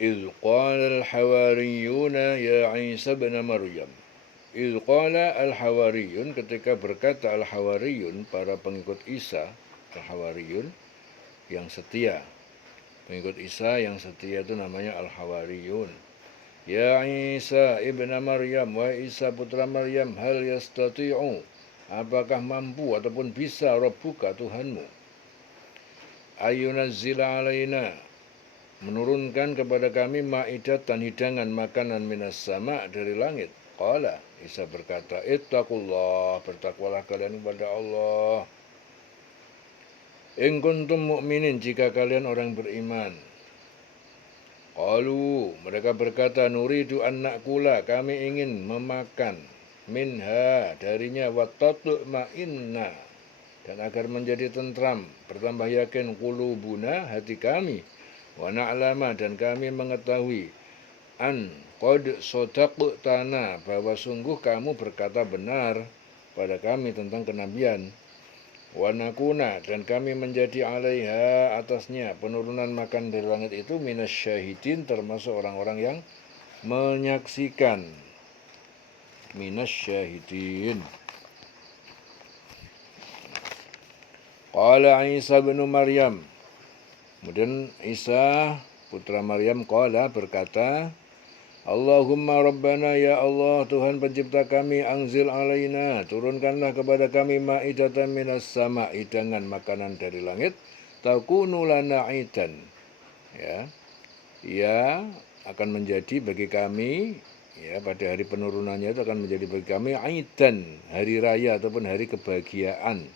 إذ قال الحواريون يا عيسى ابن Maryam. Idh qala al-hawariyun, ketika berkata al-hawariyun, para pengikut Isa, al-hawariyun yang setia. Pengikut Isa yang setia itu namanya al-hawariyun. Ya Isa ibn Maryam, wa Isa putra Maryam, hal yastati'u, apakah mampu ataupun bisa Rabbuka Tuhanmu, ayunazzila alaina, menurunkan kepada kami ma'idatan, hidangan makanan minas sama, dari langit. Qala, Isa berkata, ittaqullah, bertakwalah kalian kepada Allah. In kuntum mu'minin, jika kalian orang beriman. Qalu, mereka berkata, nuridu an na'kula, kami ingin memakan, minha, darinya, wa tatma'inna, dan agar menjadi tentram, bertambah yakin, qulubuna, hati kami, wa na'lama, dan kami mengetahui, an qad sadaqtana, bahwa sungguh kamu berkata benar pada kami tentang kenabian, wa nakuna, dan kami menjadi alaiha, atasnya penurunan makan dari langit itu, minasyahidin, termasuk orang-orang yang menyaksikan. Minasyahidin. Qala Isa bin Maryam, kemudian Isa putra Maryam qala, berkata, Allahumma Rabbana, ya Allah Tuhan pencipta kami, anzil alaina, turunkanlah kepada kami ma'idatan minas sama, hidangan makanan dari langit, takunu lana aidan, ya akan menjadi bagi kami, ya pada hari penurunannya itu akan menjadi bagi kami aidan, hari raya ataupun hari kebahagiaan,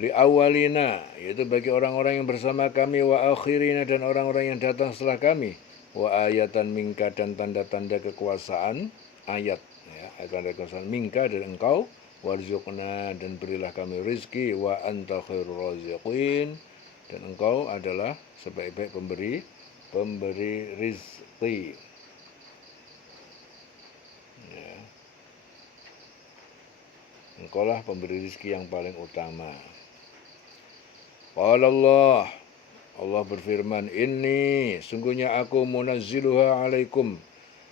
li awalina, yaitu bagi orang-orang yang bersama kami, wa akhirina, dan orang-orang yang datang setelah kami, wa ayatan minka, dan tanda-tanda kekuasaan, ayat, ya, tanda kekuasaan minka, dari engkau, warzuqna, dan berilah kami rizki, wa anta khairur raziqin, dan engkau adalah sebaik-baik pemberi rizki. Ya. Engkau lah pemberi rizki yang paling utama. Qala Allah berfirman, inni, sungguhnya aku munazziluha alaikum,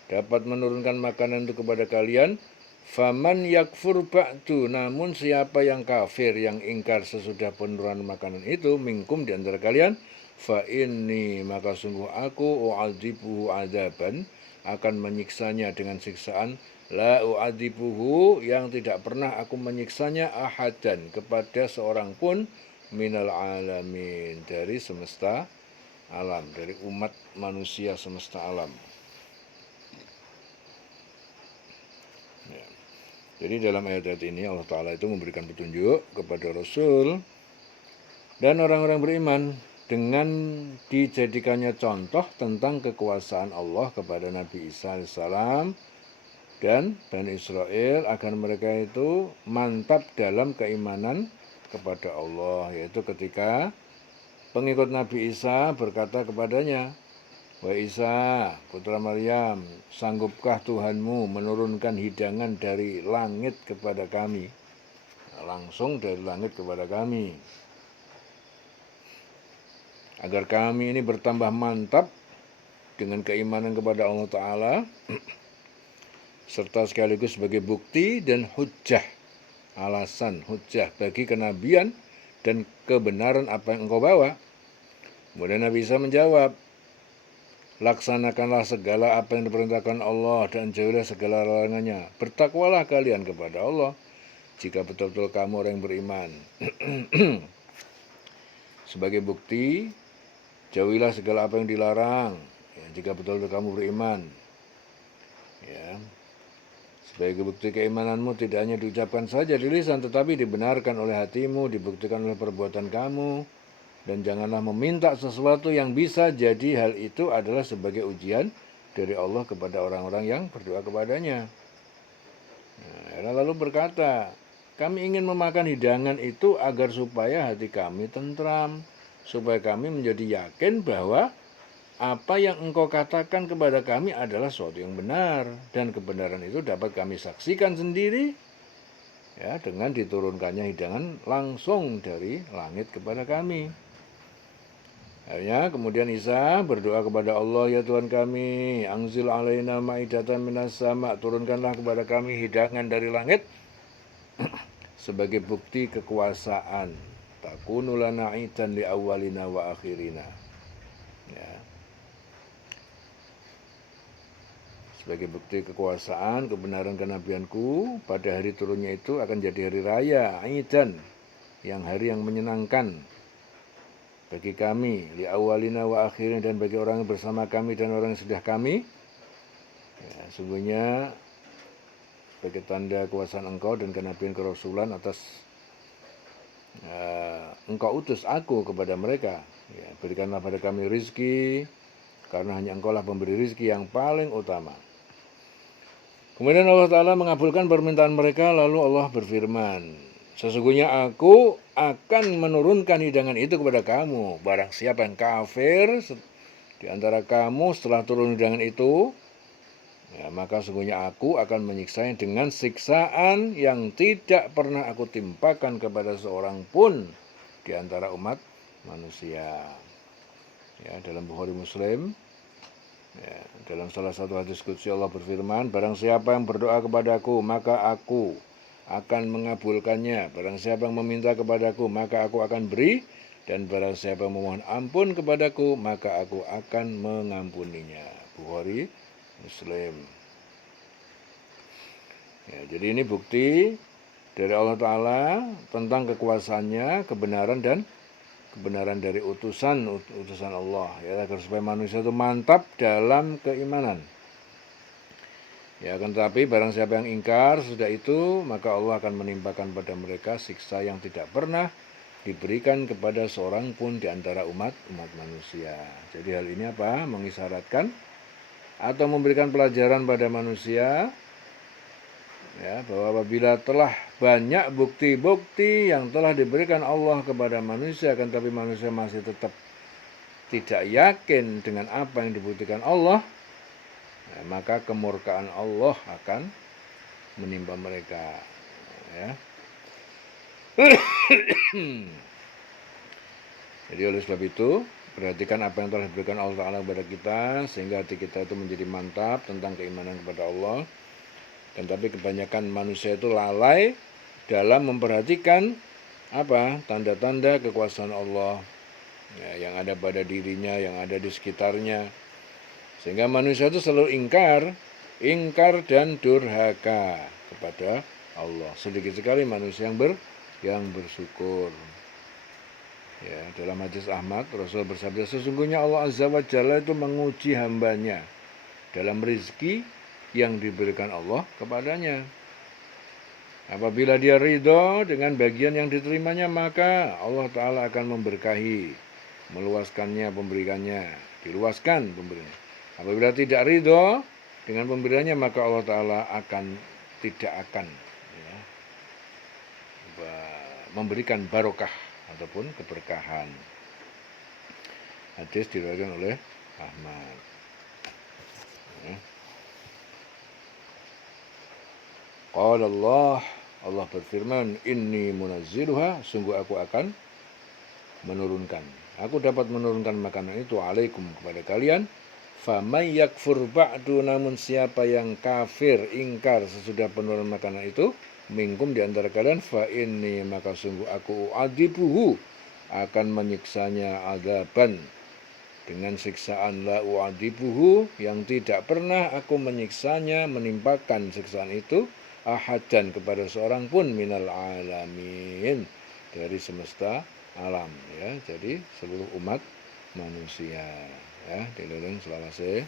dapat menurunkan makanan itu kepada kalian, faman yakfur ba'du, namun siapa yang kafir, yang ingkar sesudah penurunan makanan itu, minkum, di antara kalian, fa inni, maka sungguh aku, u'adzibuhu adaban, akan menyiksanya dengan siksaan, la u'adzibuhu, yang tidak pernah aku menyiksanya, ahadan, kepada seorang pun, minal alamin, dari semesta alam, dari umat manusia semesta alam. Ya. Jadi dalam ayat-ayat ini Allah Ta'ala itu memberikan petunjuk kepada Rasul dan orang-orang beriman dengan dijadikannya contoh tentang kekuasaan Allah kepada Nabi Isa AS dan Bani Israel, agar mereka itu mantap dalam keimanan kepada Allah, yaitu ketika pengikut Nabi Isa berkata kepadanya, wa Isa putra Maryam, sanggupkah Tuhanmu menurunkan hidangan dari langit kepada kami, langsung dari langit kepada kami, agar kami ini bertambah mantap dengan keimanan kepada Allah Ta'ala, serta sekaligus sebagai bukti dan hujjah, alasan hujjah bagi kenabian dan kebenaran apa yang engkau bawa. Kemudian Nabi Isa menjawab, laksanakanlah segala apa yang diperintahkan Allah dan jauhilah segala larangannya. Bertakwalah kalian kepada Allah jika betul-betul kamu orang yang beriman. Sebagai bukti, jauhilah segala apa yang dilarang, ya, jika betul-betul kamu beriman. Ya. Sebagai bukti keimananmu tidak hanya diucapkan saja di lisan, tetapi dibenarkan oleh hatimu, dibuktikan oleh perbuatan kamu. Dan janganlah meminta sesuatu yang bisa jadi hal itu adalah sebagai ujian dari Allah kepada orang-orang yang berdoa kepadanya. Nah, lalu berkata, kami ingin memakan hidangan itu agar supaya hati kami tentram, supaya kami menjadi yakin bahwa apa yang engkau katakan kepada kami adalah sesuatu yang benar, dan kebenaran itu dapat kami saksikan sendiri, ya, dengan diturunkannya hidangan langsung dari langit kepada kami. Akhirnya kemudian Isa berdoa kepada Allah, ya Tuhan kami, anzil alaina ma'idatan minas sama, turunkanlah kepada kami hidangan dari langit sebagai bukti kekuasaan. Takunu lana idan li awalina wa akhirina. Ya. Sebagai bukti kekuasaan, kebenaran kenabianku, pada hari turunnya itu akan jadi hari raya, idan, yang hari yang menyenangkan bagi kami, li awalina wa akhirina, dan bagi orang yang bersama kami dan orang yang sudah kami. Ya, sungguhnya sebagai tanda kekuasaan engkau dan kenabian kerasulan atas engkau utus aku kepada mereka. Ya, berikanlah pada kami rizki, karena hanya engkau lah pemberi rizki yang paling utama. Kemudian Allah Ta'ala mengabulkan permintaan mereka, lalu Allah berfirman, sesungguhnya aku akan menurunkan hidangan itu kepada kamu. Barang siapa yang kafir di antara kamu setelah turun hidangan itu, ya, maka sesungguhnya aku akan menyiksanya dengan siksaan yang tidak pernah aku timpakan kepada seorang pun di antara umat manusia. Ya, dalam Bukhari Muslim, ya, dalam salah satu hadis qudsi Allah berfirman, barang siapa yang berdoa kepadaku, maka aku akan mengabulkannya. Barang siapa yang meminta kepadaku, maka aku akan beri. Dan barang siapa yang memohon ampun kepadaku, maka aku akan mengampuninya. Bukhari Muslim. Ya, jadi ini bukti dari Allah Ta'ala tentang kekuasaannya, kebenaran dari utusan Allah, ya, agar supaya manusia itu mantap dalam keimanan. Ya, akan tetapi barang siapa yang ingkar sudah itu, maka Allah akan menimpakan pada mereka siksa yang tidak pernah diberikan kepada seorang pun di antara umat manusia. Jadi hal ini apa? Mengisyaratkan atau memberikan pelajaran pada manusia, ya, bahwa apabila telah banyak bukti-bukti yang telah diberikan Allah kepada manusia, kan tapi manusia masih tetap tidak yakin dengan apa yang dibuktikan Allah, ya, maka kemurkaan Allah akan menimpa mereka. Ya. Jadi oleh sebab itu, perhatikan apa yang telah diberikan Allah Ta'ala kepada kita, sehingga hati kita itu menjadi mantap tentang keimanan kepada Allah. Dan tapi kebanyakan manusia itu lalai dalam memperhatikan apa tanda-tanda kekuasaan Allah, ya, yang ada pada dirinya, yang ada di sekitarnya, sehingga manusia itu selalu ingkar dan durhaka kepada Allah. Sedikit sekali manusia yang bersyukur. Ya, dalam hadis Ahmad, Rasul bersabda, sesungguhnya Allah Azza wa Jalla itu menguji hambanya dalam rezeki yang diberikan Allah kepadanya. Apabila dia ridho dengan bagian yang diterimanya, maka Allah Ta'ala akan memberkahi, meluaskannya pemberiannya, diluaskan pemberiannya. Apabila tidak ridho dengan pemberiannya, maka Allah Ta'ala tidak akan ya, memberikan barokah ataupun keberkahan. Hadis diriwayatkan oleh Ahmad. Ya. Qala Allah berfirman, inni munazziluha, sungguh aku akan menurunkan. Aku dapat menurunkan makanan itu alaikum kepada kalian. Faman yakfur ba'du, namun siapa yang kafir, ingkar sesudah penurunan makanan itu, minkum di antara kalian, fa inni, maka sungguh aku adibuhu, akan menyiksanya adaban dengan siksaan la u'adibuhu, yang tidak pernah aku menyiksanya, menimpakan siksaan itu ahadan kepada seorang pun minal alamin, dari semesta alam, ya, jadi seluruh umat manusia, ya, dilulung selawase.